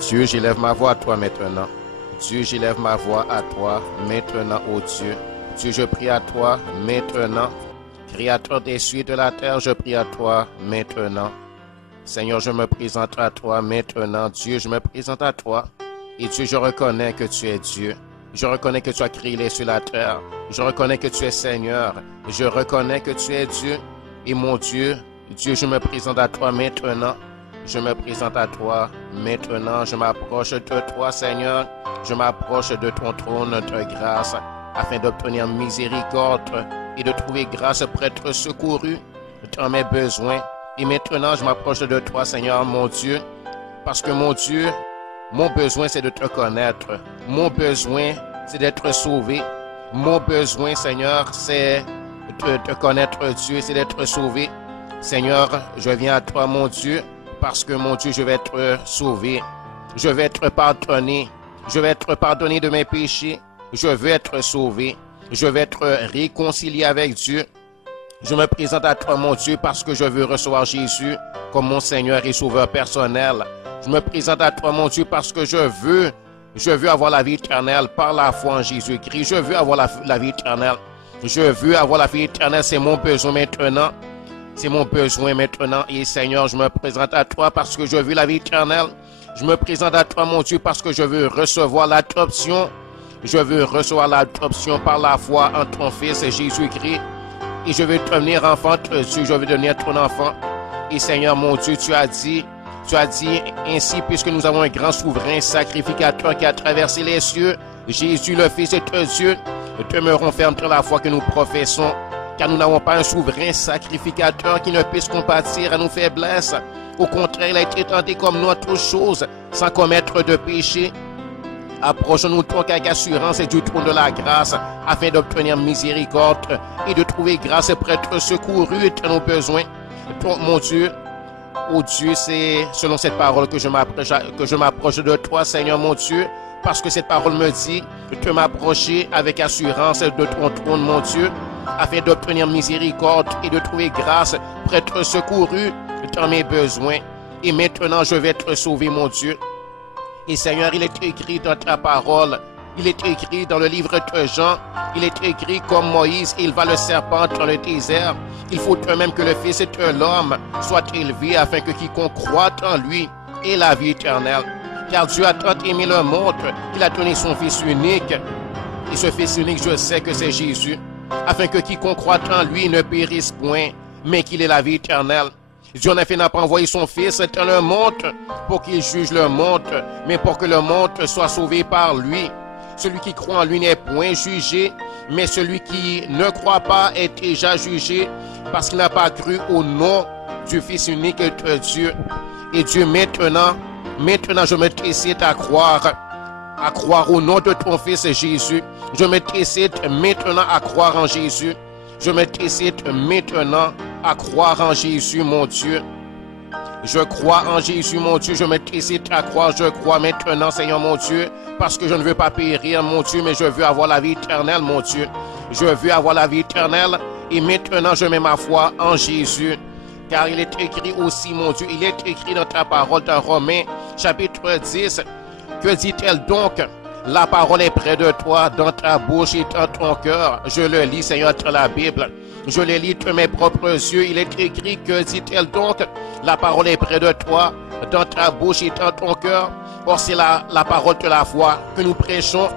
Dieu, j'élève ma voix à toi maintenant. Dieu, j'élève ma voix à toi maintenant, ô Dieu. Dieu, je prie à toi maintenant. Créateur des cieux et de la terre, je prie à toi maintenant. Seigneur, je me présente à toi maintenant. Dieu, je me présente à toi. Et Dieu, je reconnais que tu es Dieu. Je reconnais que tu as créé les cieux et la terre. Je reconnais que tu es Seigneur. Je reconnais que tu es Dieu. Et mon Dieu, Dieu, je me présente à toi maintenant. Je me présente à toi maintenant. Je m'approche de toi, Seigneur. Je m'approche de ton trône de grâce afin d'obtenir miséricorde et de trouver grâce pour être secouru dans mes besoins. Et maintenant, je m'approche de toi, Seigneur, mon Dieu, parce que mon Dieu, mon besoin, c'est de te connaître. Mon besoin, c'est d'être sauvé. Mon besoin, Seigneur, c'est de te connaître, Dieu, c'est d'être sauvé. Seigneur, je viens à toi, mon Dieu, parce que, mon Dieu, je vais être sauvé. Je vais être pardonné. Je vais être pardonné de mes péchés. Je veux être sauvé. Je vais être réconcilié avec Dieu. Je me présente à toi, mon Dieu, parce que je veux recevoir Jésus comme mon Seigneur et Sauveur personnel. Je me présente à toi, mon Dieu, parce que je veux avoir la vie éternelle par la foi en Jésus-Christ. Je veux avoir la vie éternelle. Je veux avoir la vie éternelle. C'est mon besoin maintenant. C'est mon besoin maintenant. Et Seigneur, je me présente à toi parce que je veux la vie éternelle. Je me présente à toi, mon Dieu, parce que je veux recevoir l'adoption. Je veux recevoir l'adoption par la foi en ton Fils Jésus-Christ. Et je veux devenir enfant de Dieu. Je veux devenir ton enfant. Et Seigneur, mon Dieu, tu as dit ainsi, puisque nous avons un grand souverain sacrificateur qui a traversé les cieux, Jésus, le Fils de Dieu, demeurons fermes dans la foi que nous professons, car nous n'avons pas un souverain sacrificateur qui ne puisse compatir à nos faiblesses. Au contraire, il a été tenté comme nous en toutes choses, sans commettre de péché. Approchons-nous donc avec assurance et du trône de la grâce, afin d'obtenir miséricorde et de trouver grâce pour être secouru dans nos besoins. Donc, mon Dieu, oh Dieu, c'est selon cette parole que je m'approche de toi, Seigneur mon Dieu, parce que cette parole me dit de m'approcher avec assurance de ton trône, mon Dieu, afin d'obtenir miséricorde et de trouver grâce pour être secouru dans mes besoins. Et maintenant, je vais être sauvé, mon Dieu. Et Seigneur, il est écrit dans ta parole, il est écrit dans le livre de Jean, il est écrit comme Moïse, il va le serpent dans le désert. Il faut de même que le Fils de l'homme soit élevé afin que quiconque croit en lui ait la vie éternelle. Car Dieu a tant aimé le monde qu'il a donné son Fils unique. Et ce Fils unique, je sais que c'est Jésus. Afin que quiconque croit en lui ne périsse point, mais qu'il ait la vie éternelle. Dieu en effet n'a pas envoyé son Fils dans le monde pour qu'il juge le monde, mais pour que le monde soit sauvé par lui. Celui qui croit en lui n'est point jugé, mais celui qui ne croit pas est déjà jugé parce qu'il n'a pas cru au nom du Fils unique de Dieu. Et Dieu, maintenant, je me décide à croire au nom de ton Fils Jésus. Je me décide maintenant à croire en Jésus. Je me décide maintenant à croire en Jésus, mon Dieu. Je crois en Jésus, mon Dieu. Je me décide à croire. Je crois maintenant, Seigneur, mon Dieu, parce que je ne veux pas périr, mon Dieu, mais je veux avoir la vie éternelle, mon Dieu. Je veux avoir la vie éternelle et maintenant je mets ma foi en Jésus. Car il est écrit aussi, mon Dieu, il est écrit dans ta parole dans Romains, chapitre 10. Que dit-elle donc? La parole est près de toi, dans ta bouche et dans ton cœur. Je le lis, Seigneur, dans la Bible. Je le lis de mes propres yeux. Il est écrit, que dit-elle donc? La parole est près de toi, dans ta bouche et dans ton cœur. Or, c'est la parole de la foi que nous prêchons.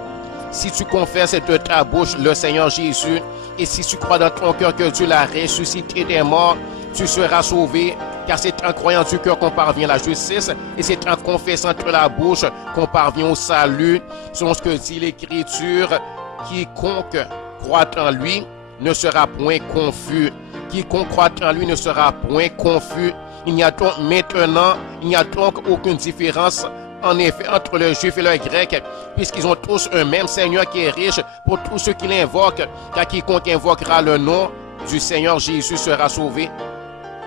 Si tu confesses de ta bouche le Seigneur Jésus, et si tu crois dans ton cœur que Dieu l'a ressuscité des morts, tu seras sauvé. Car c'est en croyant du cœur qu'on parvient à la justice, et c'est en confessant de la bouche qu'on parvient au salut. Selon ce que dit l'Écriture, quiconque croit en lui ne sera point confus. Quiconque croit en lui ne sera point confus. Il n'y a donc aucune différence en effet entre le juif et le grec, puisqu'ils ont tous un même Seigneur qui est riche pour tous ceux qui l'invoquent, car quiconque invoquera le nom du Seigneur Jésus sera sauvé.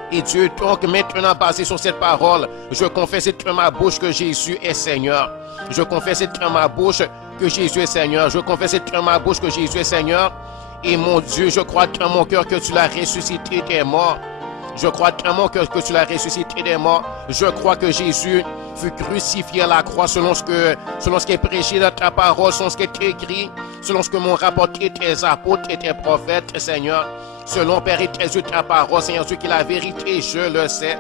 Et Dieu, donc, maintenant, basé sur cette parole, je confesse de ma bouche que Jésus est Seigneur. Je confesse de ma bouche que Jésus est Seigneur. Je confesse de ma bouche que Jésus est Seigneur. Et mon Dieu, je crois dans mon cœur que tu l'as ressuscité des morts. Je crois tellement que tu l'as ressuscité des morts. Je crois que Jésus fut crucifié à la croix selon ce qui est prêché dans ta parole, selon ce qui est écrit, selon ce que m'ont rapporté tes apôtres et tes prophètes, Seigneur. Selon, Père et tes yeux, ta parole, Seigneur Dieu, qui est la vérité, je le sais.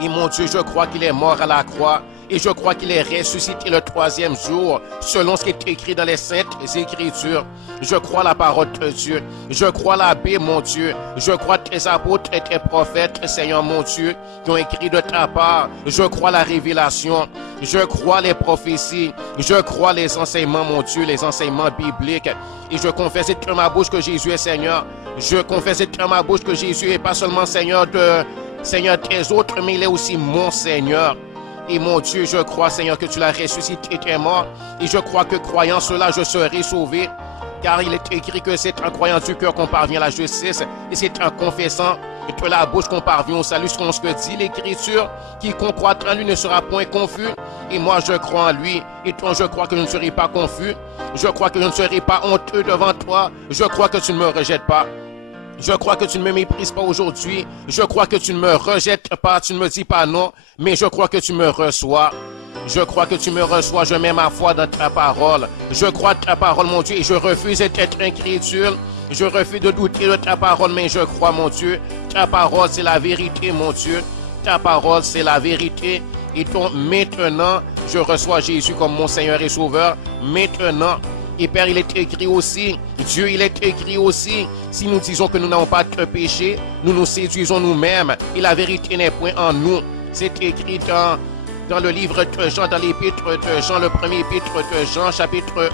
Et mon Dieu, je crois qu'il est mort à la croix. Et je crois qu'il est ressuscité le 3e jour, selon ce qui est écrit dans les Saintes Écritures. Je crois la parole de Dieu. Je crois la Bible, mon Dieu. Je crois tes apôtres et tes prophètes, Seigneur, mon Dieu, qui ont écrit de ta part. Je crois la révélation. Je crois les prophéties. Je crois les enseignements, mon Dieu, les enseignements bibliques. Et je confesse de ma bouche que Jésus est Seigneur. Je confesse de ma bouche que Jésus est pas seulement Seigneur des autres, mais il est aussi mon Seigneur. Et mon Dieu, je crois, Seigneur, que tu l'as ressuscité et tu es mort. Et je crois que croyant cela, je serai sauvé. Car il est écrit que c'est en croyant du cœur qu'on parvient à la justice. Et c'est en confessant de la bouche qu'on parvient au salut. Selon ce que dit l'Écriture, quiconque croit en lui ne sera point confus. Et moi, je crois en lui. Et toi, je crois que je ne serai pas confus. Je crois que je ne serai pas honteux devant toi. Je crois que tu ne me rejettes pas. Je crois que tu ne me méprises pas aujourd'hui. Je crois que tu ne me rejettes pas. Tu ne me dis pas non, mais je crois que tu me reçois. Je crois que tu me reçois. Je mets ma foi dans ta parole. Je crois ta parole, mon Dieu, et je refuse d'être incrédule. Je refuse de douter de ta parole, mais je crois, mon Dieu. Ta parole, c'est la vérité, mon Dieu. Ta parole, c'est la vérité. Et donc, maintenant, je reçois Jésus comme mon Seigneur et Sauveur. Maintenant. Et Père, il est écrit aussi, Dieu, il est écrit aussi, si nous disons que nous n'avons pas de péché, nous nous séduisons nous-mêmes et la vérité n'est point en nous. C'est écrit dans le livre de Jean, dans l'épître de Jean, le premier épître de Jean, chapitre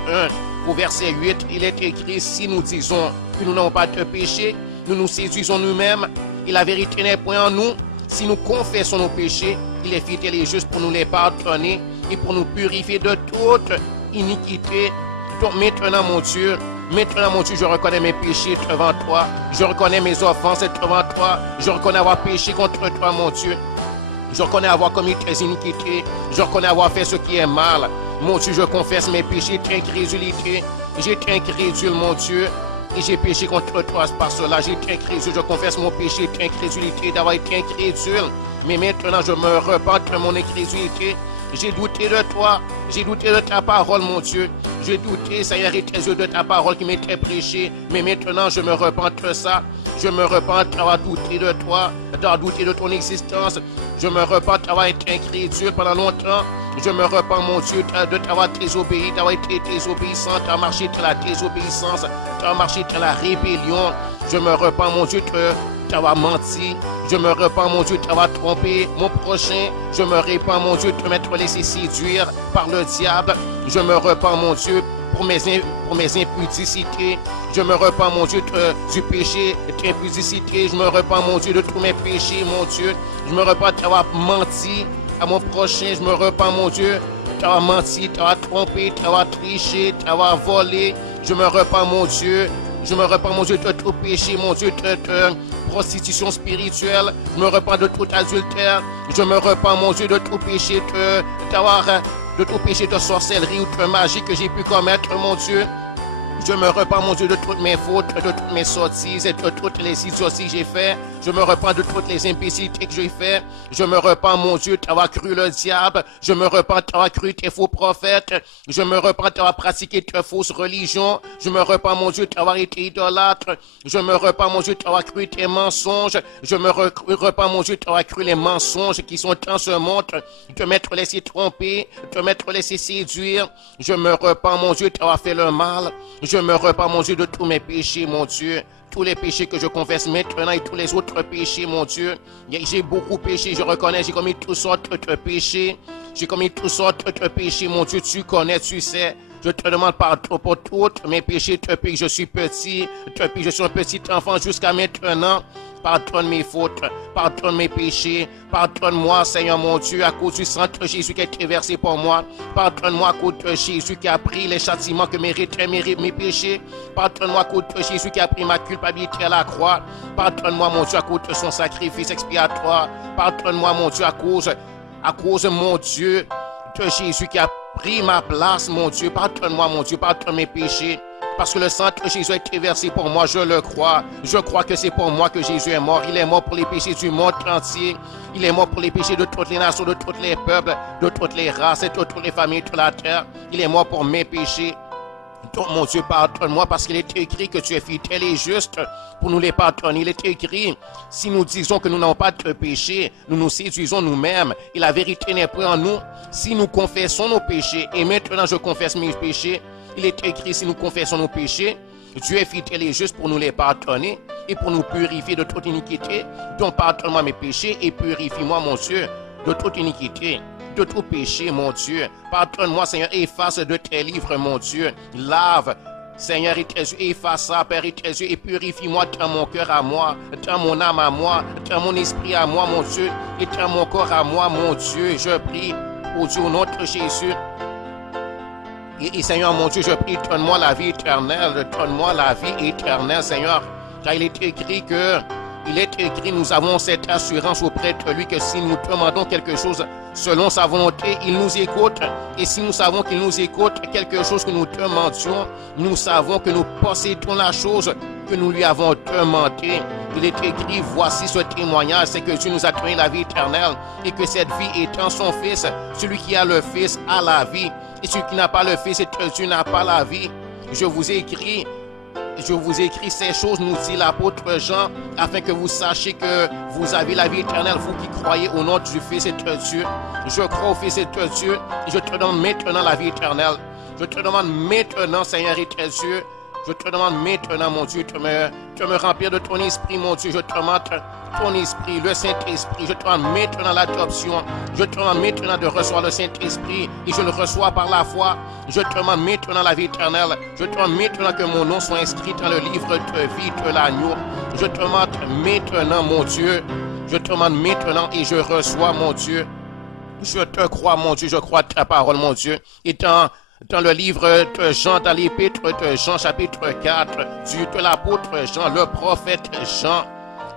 1, au verset 8, il est écrit, si nous disons que nous n'avons pas de péché, nous nous séduisons nous-mêmes et la vérité n'est point en nous. Si nous confessons nos péchés, il est fidèle et juste pour nous les pardonner et pour nous purifier de toute iniquité. Donc maintenant, mon Dieu, je reconnais mes péchés devant toi. Je reconnais mes offenses devant toi. Je reconnais avoir péché contre toi, mon Dieu. Je reconnais avoir commis tes iniquités. Je reconnais avoir fait ce qui est mal. Mon Dieu, je confesse mes péchés d'incrédulité. J'étais incrédule, mon Dieu. Et j'ai péché contre toi par cela. J'étais incrédule. Je confesse mon péché d'incrédulité, d'avoir été incrédule. Mais maintenant, je me repens de mon incrédulité. J'ai douté de toi, j'ai douté de ta parole, mon Dieu. J'ai douté, Seigneur, et tes yeux de ta parole qui m'était prêchée. Mais maintenant, je me repens de ça. Je me repens d'avoir douté de toi, d'avoir douté de ton existence. Je me repens d'avoir été incrédule pendant longtemps. Je me repens, mon Dieu, de t'avoir désobéi, d'avoir été désobéissant, d'avoir marché dans la désobéissance, d'avoir marché dans la rébellion. Je me repens, mon Dieu, d'avoir menti. Je me repens, mon Dieu, d'avoir trompé mon prochain. Je me repens, mon Dieu, de m'être laissé séduire par le diable. Je me repens, mon Dieu, pour mes impudicités. Je me repens, mon Dieu, du péché d'impudicité. Je me repens, mon Dieu, de tous mes péchés, mon Dieu. Je me repens d'avoir menti à mon prochain. Je me repens, mon Dieu, d'avoir menti, d'avoir trompé, d'avoir triché, d'avoir volé. Je me repens, mon Dieu. Je me repens, mon Dieu, de tout péché, mon Dieu, de prostitution spirituelle. Je me repens de tout adultère. Je me repens, mon Dieu, de tout péché, de tout péché de sorcellerie ou de magie que j'ai pu commettre, mon Dieu. Je me repens, mon Dieu, de toutes mes fautes, de toutes mes sottises et de toutes les idioties que j'ai fait. Je me repens de toutes les imbécilités que j'ai fait. Je me repens, mon Dieu, d'avoir cru le diable. Je me repens d'avoir cru tes faux prophètes. Je me repens d'avoir pratiqué tes fausses religions. Je me repens, mon Dieu, d'avoir été idolâtre. Je me repens, mon Dieu, d'avoir cru tes mensonges. Je me repens, mon Dieu, d'avoir cru les mensonges qui sont dans ce monde, de m'être laissé tromper, de m'être laissé séduire. Je me repens, mon Dieu, d'avoir fait le mal. Je me repens, mon Dieu, de tous mes péchés, mon Dieu. Tous les péchés que je confesse maintenant et tous les autres péchés, mon Dieu. J'ai beaucoup péché, je reconnais, j'ai commis toutes sortes de péchés. J'ai commis toutes sortes de péchés, mon Dieu, tu connais, tu sais. Je te demande pardon pour tous mes péchés depuis que je suis petit, depuis que je suis un petit enfant jusqu'à maintenant. Pardonne mes fautes, pardonne mes péchés, pardonne-moi, Seigneur mon Dieu, à cause du sang de Jésus qui a été versé pour moi. Pardonne-moi à cause de Jésus qui a pris les châtiments que méritaient mes péchés. Pardonne-moi à cause de Jésus qui a pris ma culpabilité à la croix. Pardonne-moi, mon Dieu, à cause de son sacrifice expiatoire. Pardonne-moi, mon Dieu, à cause, mon Dieu, de Jésus qui a pris ma place, mon Dieu. Pardonne-moi, mon Dieu, pardonne mes péchés. parce que le sang de Jésus a été versé pour moi, je le crois. Je crois que c'est pour moi que Jésus est mort. Il est mort pour les péchés du monde entier. Il est mort pour les péchés de toutes les nations, de tous les peuples, de toutes les races et de toutes les familles de la terre. Il est mort pour mes péchés. Donc, mon Dieu, pardonne-moi parce qu'il est écrit que tu es fidèle et juste pour nous les pardonner. Il est écrit, si nous disons que nous n'avons pas de péché, nous nous séduisons nous-mêmes et la vérité n'est point en nous. Si nous confessons nos péchés, et maintenant je confesse mes péchés, il est écrit, si nous confessons nos péchés, Dieu est fidèle et juste pour nous les pardonner et pour nous purifier de toute iniquité. Donc pardonne-moi mes péchés et purifie-moi, mon Dieu, de toute iniquité, de tout péché, mon Dieu. Pardonne-moi, Seigneur, efface de tes livres, mon Dieu. Lave, Seigneur, et tes yeux, efface ça, Père, et tes yeux, et purifie-moi dans mon cœur à moi, dans mon âme à moi, dans mon esprit à moi, mon Dieu, et dans mon corps à moi, mon Dieu. Je prie, au Dieu, au nom de Jésus. Et Seigneur, mon Dieu, je prie, donne-moi la vie éternelle, donne-moi la vie éternelle, Seigneur. Car il est écrit que, nous avons cette assurance auprès de lui que si nous demandons quelque chose selon sa volonté, il nous écoute. Et si nous savons qu'il nous écoute, quelque chose que nous demandions, nous savons que nous possédons la chose que nous lui avons demandé. Il est écrit, voici ce témoignage, c'est que Dieu nous a donné la vie éternelle et que cette vie est en son Fils. Celui qui a le Fils a la vie. Et celui qui n'a pas le Fils, Dieu n'a pas la vie. Je vous écris ces choses, nous dit l'apôtre Jean, afin que vous sachiez que vous avez la vie éternelle, vous qui croyez au nom du Fils et de Dieu. Je crois au Fils et de Dieu, et je te demande maintenant la vie éternelle. Je te demande maintenant, Seigneur et de Dieu, je te demande maintenant, mon Dieu, de me remplir de ton esprit, mon Dieu. Je te demande ton esprit, le Saint-Esprit. Je te demande maintenant l'adoption. Je te demande maintenant de recevoir le Saint-Esprit et je le reçois par la foi. Je te demande maintenant la vie éternelle. Je te demande maintenant que mon nom soit inscrit dans le livre de vie de l'agneau. Je te demande maintenant, mon Dieu. Je te demande maintenant et je reçois, mon Dieu. Je te crois, mon Dieu. Je crois ta parole, mon Dieu. Et dans le livre de Jean, dans l'épître de Jean, chapitre 4, de l'apôtre Jean, le prophète Jean,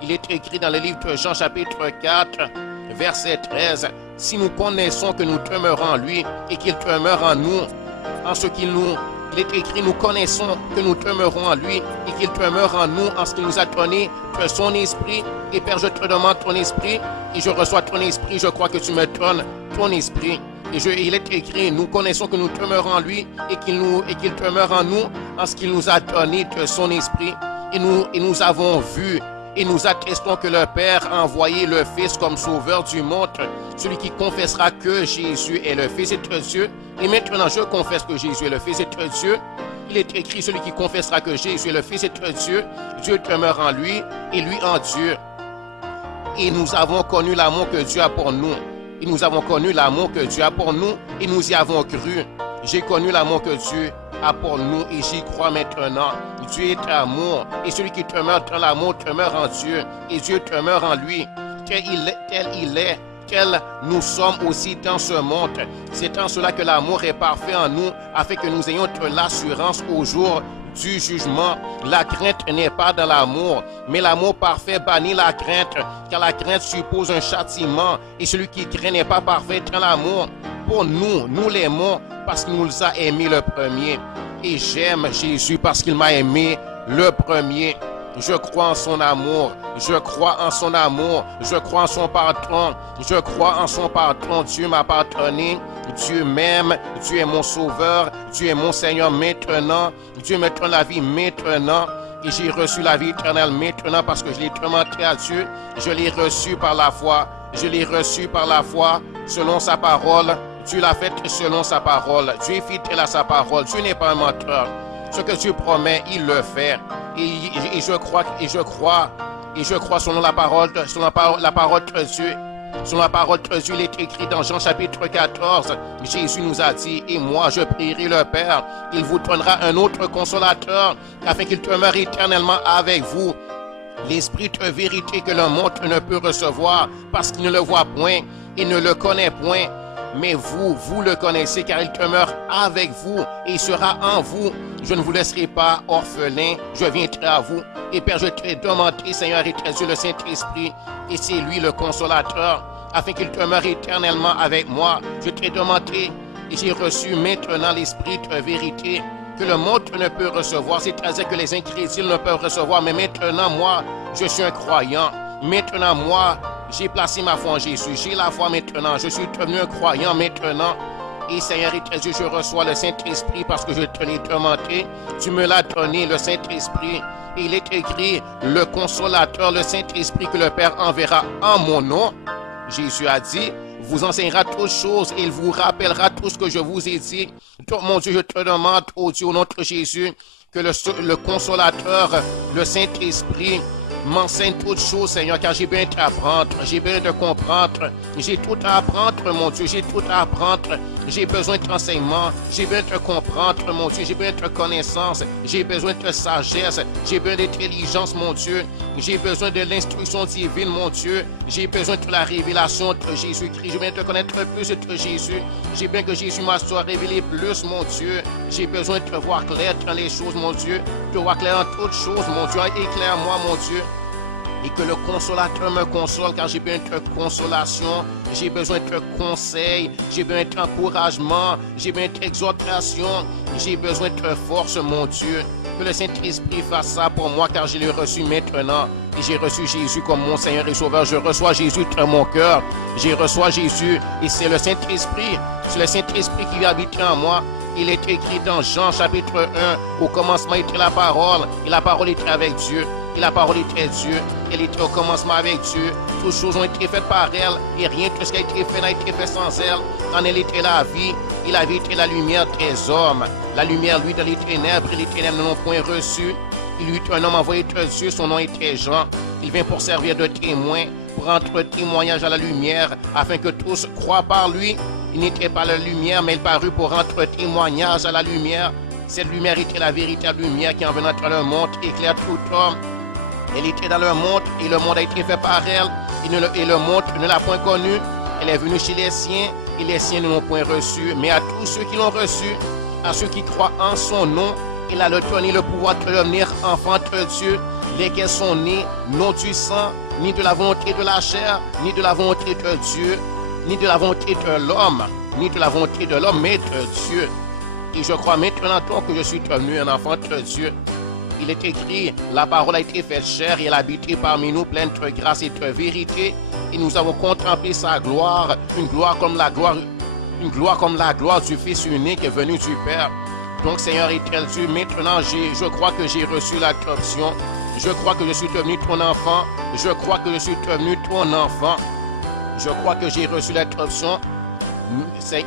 il est écrit dans le livre de Jean, chapitre 4, verset 13, « Si nous connaissons que nous demeurons en lui et qu'il demeure en nous, en ce qu'il nous... » Il est écrit, nous connaissons que nous demeurons en lui et qu'il demeure en nous en ce qu'il nous a donné de son esprit. Et Père, je te demande ton esprit et je reçois ton esprit. Je crois que tu me donnes ton esprit. Il est écrit, nous connaissons que nous demeurons en lui et qu'il demeure en nous en ce qu'il nous a donné de son esprit. Et nous avons vu et nous attestons que le Père a envoyé le Fils comme sauveur du monde, celui qui confessera que Jésus est le Fils de Dieu. Et maintenant, je confesse que Jésus est le Fils de Dieu. Il est écrit, celui qui confessera que Jésus est le Fils de Dieu, Dieu demeure en lui et lui en Dieu. Et nous avons connu l'amour que Dieu a pour nous. Et nous avons connu l'amour que Dieu a pour nous et nous y avons cru. J'ai connu l'amour que Dieu a pour nous et j'y crois maintenant. Dieu est amour et celui qui demeure dans l'amour demeure en Dieu et Dieu demeure en lui. Tel il est, tel nous sommes aussi dans ce monde. C'est en cela que l'amour est parfait en nous afin que nous ayons de l'assurance au jour du jugement. La crainte n'est pas dans l'amour, mais l'amour parfait bannit la crainte, car la crainte suppose un châtiment, et celui qui craint n'est pas parfait dans l'amour. Pour nous l'aimons parce qu'il nous a aimés le premier. Et j'aime Jésus parce qu'il m'a aimé le premier. Je crois en son amour, je crois en son amour, je crois en son pardon, je crois en son pardon. Dieu m'a pardonné, Dieu m'aime, Dieu est mon sauveur, Dieu est mon Seigneur maintenant, Dieu me donne la vie maintenant. Et j'ai reçu la vie éternelle maintenant parce que je l'ai demandé à Dieu, je l'ai reçu par la foi, je l'ai reçu par la foi selon sa parole. Dieu l'a fait selon sa parole, Dieu est fidèle à sa parole, Dieu n'est pas un menteur. Ce que Dieu promet, il le fait. Et je crois selon la parole de Dieu. Selon la parole de Dieu, il est écrit dans Jean chapitre 14. Jésus nous a dit, et moi je prierai le Père, il vous donnera un autre consolateur, afin qu'il demeure éternellement avec vous. L'esprit de vérité que le monde ne peut recevoir, parce qu'il ne le voit point et ne le connaît point. Mais vous le connaissez car il demeure avec vous et il sera en vous. Je ne vous laisserai pas orphelin, je viendrai à vous. Et Père, je t'ai demandé, Seigneur et Dieu, le Saint-Esprit, et c'est lui le consolateur, afin qu'il demeure éternellement avec moi. Je t'ai demandé et j'ai reçu maintenant l'Esprit de vérité que le monde ne peut recevoir, c'est-à-dire que les incrédules ne peuvent recevoir. Mais maintenant, moi, je suis un croyant. Maintenant, moi, j'ai placé ma foi en Jésus. J'ai la foi maintenant. Je suis devenu un croyant maintenant. Et Seigneur et Dieu, je reçois le Saint-Esprit parce que je te l'ai demandé. Tu me l'as donné, le Saint-Esprit. Et il est écrit, le consolateur, le Saint-Esprit que le Père enverra en mon nom. Jésus a dit, vous enseignera toutes choses et il vous rappellera tout ce que je vous ai dit. Donc, mon Dieu, je te demande, oh Dieu, au nom de Jésus, que le consolateur, le Saint-Esprit, m'enseigne toutes choses, Seigneur, car j'ai besoin d'apprendre, j'ai besoin de comprendre, j'ai tout à apprendre, mon Dieu, j'ai tout à apprendre, j'ai besoin d'enseignement, j'ai besoin de comprendre, mon Dieu, j'ai besoin de connaissance, j'ai besoin de sagesse, j'ai besoin d'intelligence, mon Dieu, j'ai besoin de l'instruction divine, mon Dieu, j'ai besoin de la révélation de Jésus-Christ, j'ai besoin de connaître plus de Jésus, j'ai besoin que Jésus m'a soit révélé plus, mon Dieu, j'ai besoin de voir clair dans les choses, mon Dieu, de voir clair dans toutes choses, mon Dieu, éclaire-moi, mon Dieu. Et que le consolateur me console car j'ai besoin de consolation, j'ai besoin de conseils, j'ai besoin d'encouragement, j'ai besoin d'exhortation, j'ai besoin de force, mon Dieu. Que le Saint-Esprit fasse ça pour moi car je l'ai reçu maintenant. Et j'ai reçu Jésus comme mon Seigneur et Sauveur. Je reçois Jésus dans mon cœur. J'ai reçu Jésus et c'est le Saint-Esprit. C'est le Saint-Esprit qui vient habiter en moi. Il est écrit dans Jean chapitre 1. Au commencement était la parole et la parole était avec Dieu. Et la parole était Dieu, elle était au commencement avec Dieu. Toutes choses ont été faites par elle, et rien de ce qui a été fait n'a été fait sans elle. En elle était la vie, et la vie était la lumière des hommes. La lumière, lui, dans les ténèbres, et les ténèbres ne l'ont point reçu. Il eut un homme envoyé de Dieu, son nom était Jean. Il vint pour servir de témoin, pour rendre témoignage à la lumière, afin que tous croient par lui. Il n'était pas la lumière, mais il parut pour rendre témoignage à la lumière. Cette lumière était la véritable lumière qui, en venant dans le monde, éclaire tout homme. Elle était dans le monde et le monde a été fait par elle et le monde ne l'a point connue. Elle est venue chez les siens et les siens ne l'ont point reçue. Mais à tous ceux qui l'ont reçue, à ceux qui croient en son nom, il a donné le pouvoir de devenir enfants de Dieu, lesquels sont nés non du sang, ni de la volonté de la chair, ni de la volonté de Dieu, ni de la volonté de l'homme, ni de la volonté de l'homme, mais de Dieu. Et je crois maintenant donc que je suis devenu un enfant de Dieu. Il est écrit, la parole a été faite chair et elle a habité parmi nous pleine de grâce et de vérité. Et nous avons contemplé sa gloire, une gloire comme la gloire du Fils unique venu du Père. Donc Seigneur éternel Dieu, maintenant je crois que j'ai reçu l'adoption. Je crois que je suis devenu ton enfant. Je crois que je suis devenu ton enfant. Je crois que j'ai reçu l'adoption.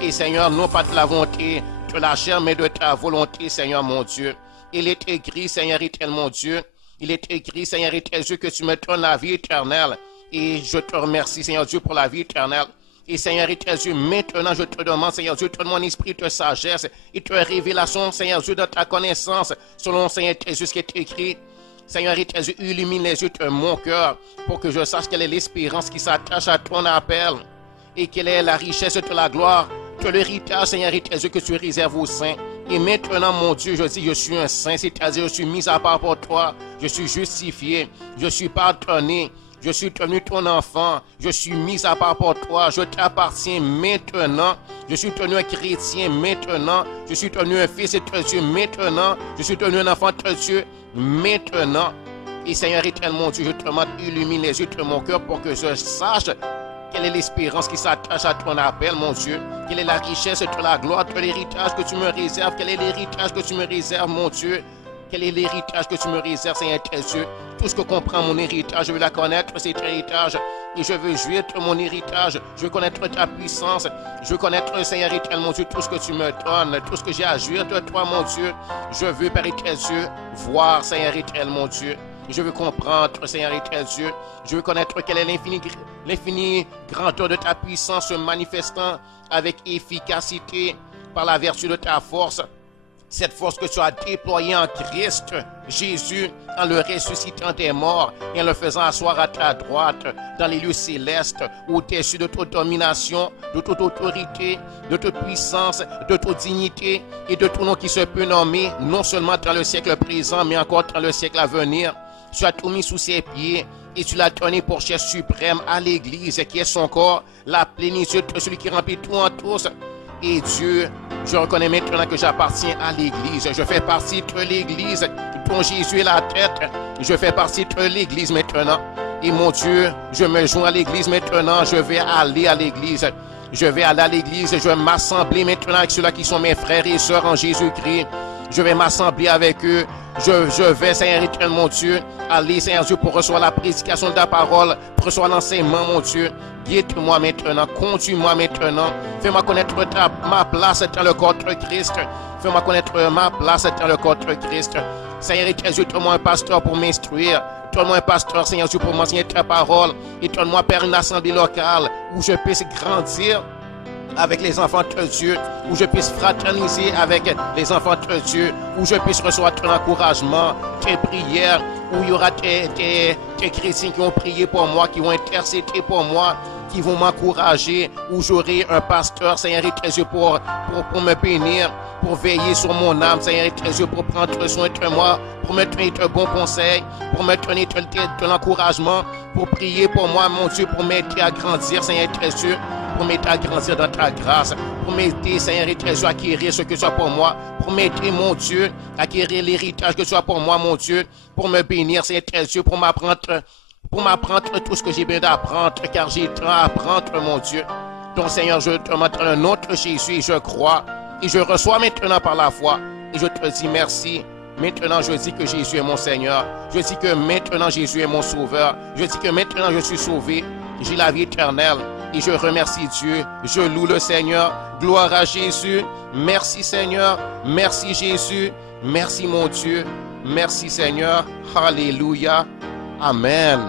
Et Seigneur, non pas de la volonté de la chair, mais de ta volonté, Seigneur mon Dieu. Il est écrit, Seigneur éternel mon Dieu, il est écrit, Seigneur éternel Dieu, que tu me donnes la vie éternelle. Et je te remercie, Seigneur Dieu, pour la vie éternelle. Et Seigneur éternel Dieu, maintenant je te demande, Seigneur Dieu, donne mon esprit de sagesse et de révélation, Seigneur Dieu, de ta connaissance, selon, Seigneur éternel Dieu, ce qui est écrit. Seigneur éternel Dieu, illumine les yeux de mon cœur pour que je sache quelle est l'espérance qui s'attache à ton appel et quelle est la richesse de la gloire, de l'héritage, Seigneur éternel Dieu, que tu réserves aux saints. Et maintenant, mon Dieu, je dis, je suis un saint, c'est-à-dire je suis mis à part pour toi, je suis justifié, je suis pardonné, je suis devenu ton enfant, je suis mis à part pour toi, je t'appartiens maintenant, je suis devenu un chrétien maintenant, je suis devenu un fils de Dieu maintenant, je suis devenu un enfant de Dieu maintenant. Et Seigneur éternel, mon Dieu, je te demande, illumine les yeux de mon cœur pour que je sache quelle est l'espérance qui s'attache à ton appel, mon Dieu? Quelle est la richesse de la gloire, de l'héritage que tu me réserves? Quel est l'héritage que tu me réserves, mon Dieu? Quel est l'héritage que tu me réserves, Seigneur Dieu? Tout ce que comprend mon héritage, je veux la connaître, cet héritage. Et je veux jouir de mon héritage. Je veux connaître ta puissance. Je veux connaître, Seigneur éternel, mon Dieu, tout ce que tu me donnes, tout ce que j'ai à jouir de toi, mon Dieu. Je veux, Père éternel Dieu, voir, Seigneur éternel, mon Dieu. Je veux comprendre, Seigneur éternel Dieu. Je veux connaître quelle est l'infinie grandeur de ta puissance se manifestant avec efficacité par la vertu de ta force. Cette force que tu as déployée en Christ Jésus, en le ressuscitant des morts et en le faisant asseoir à ta droite dans les lieux célestes, au-dessus de toute domination, de toute autorité, de toute puissance, de toute dignité et de tout nom qui se peut nommer, non seulement dans le siècle présent, mais encore dans le siècle à venir. Tu as tout mis sous ses pieds et tu l'as donné pour chef suprême à l'Église qui est son corps, la plénitude de celui qui remplit tout en tous. Et Dieu Je reconnais maintenant que j'appartiens à l'Église. Je fais partie de l'Église dont Jésus est la tête. Je fais partie de l'Église maintenant. Et mon Dieu, je me joins à l'Église maintenant. Je vais aller à l'Église. Je vais aller à l'Église. Je vais m'assembler maintenant avec ceux-là qui sont mes frères et sœurs en Jésus-Christ. Je vais m'assembler avec eux. Je vais, Seigneur éternel, mon Dieu, aller, Seigneur Dieu, pour recevoir la prédication de ta parole, pour recevoir l'enseignement, mon Dieu. Guide-moi maintenant, conduis-moi maintenant. Fais-moi connaître ma place dans le corps de Christ. Fais-moi connaître ma place dans le corps de Christ. Seigneur éternel, donne-moi un pasteur pour m'instruire. Donne-moi un pasteur, Seigneur Dieu, pour m'enseigner ta parole. Et donne-moi, Père, une assemblée locale où je puisse grandir avec les enfants de Dieu, où je puisse fraterniser avec les enfants de Dieu, où je puisse recevoir ton encouragement, tes prières, où il y aura des chrétiens qui ont prié pour moi, qui vont intercéder pour moi, qui vont m'encourager, où j'aurai un pasteur, Seigneur et Dieu, pour me bénir, pour veiller sur mon âme, Seigneur et Dieu, pour prendre soin de moi, pour me donner de bons conseils, pour me donner de l'encouragement, pour prier pour moi, mon Dieu, pour m'aider à grandir, Seigneur et Dieu, pour m'aider à grandir dans ta grâce, pour m'aider, Seigneur et Dieu, à acquérir ce que tu as pour moi, pour m'aider, mon Dieu, à acquérir l'héritage que tu as pour moi, mon Dieu, pour me bénir, Seigneur et Dieu, pour m'apprendre tout ce que j'ai besoin d'apprendre, car j'ai tant à apprendre, mon Dieu. Donc, Seigneur, je te demande un autre Jésus et je crois, et je reçois maintenant par la foi, et je te dis merci. Maintenant, je dis que Jésus est mon Seigneur. Je dis que maintenant, Jésus est mon Sauveur. Je dis que maintenant, je suis sauvé. J'ai la vie éternelle. Et je remercie Dieu. Je loue le Seigneur. Gloire à Jésus. Merci Seigneur. Merci Jésus. Merci mon Dieu. Merci Seigneur. Alléluia. Amen.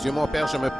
Dieu mon Père, je me